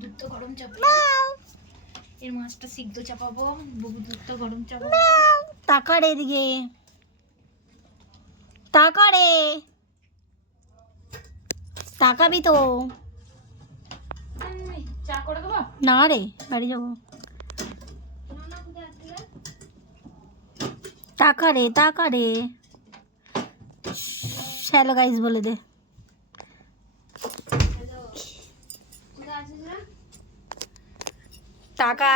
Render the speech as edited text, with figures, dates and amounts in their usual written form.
দুধ তো গরম চাপাবো, এর মাছটা সিদ্ধ চাপাবো, বহু দুধটা গরম চাপাবো। টাকা রে এদিকে, টাকা রে, তাকাবি তো। চা করে দেবো না রে, বাড়ি যাবো। টাকা রে, টাকা রে, হ্যালো গাইস বলে দে। টাকা